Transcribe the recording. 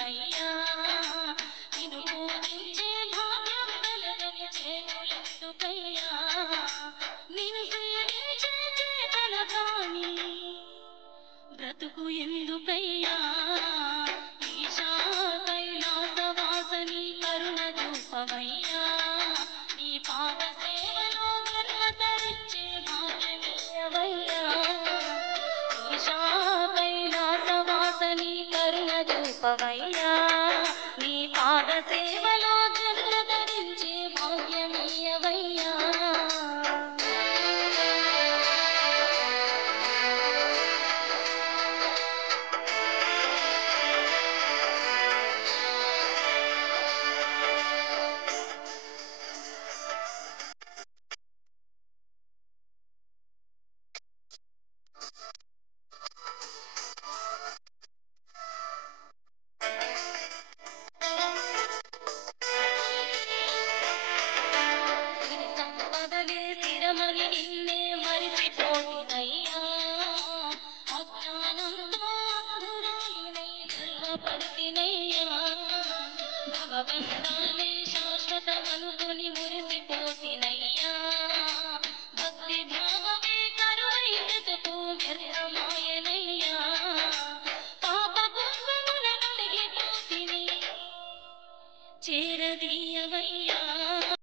కలుగునయ్యా నిన్ను పూజించే భాగ్యం కలగని చేతులెత్తుకయ్యా నిన్ను సేవించే చేతన కాని బ్రతుకు ఎందుకయ్యా ఈశా కైలాసవాసని కరుణ చూపవయ్యా నీ పాద సేవలో జన్మ ధరించే భాగ్యమీయవయ్యా ఈశా కైలాసవాసని కరుణ చూపవయ్యా నీ పాద సేవలో జన్మ ధరించే భాగ్యమీయవయ్యా సంపదలే స్థిరమని నిన్నే మరిచిపోయినయ్యా అజ్ఞానంతో అంధురాలినై గర్వపడితినయ్యా భగవంతాలే శాశ్వతమనుకొని మురిసిపోతినయ్యా భక్తి భావమే కరువై బ్రతుకు వ్యర్థమాయనయ్యా పాప పుణ్యముల నలిగిపోతిని చేరదీయవయ్యా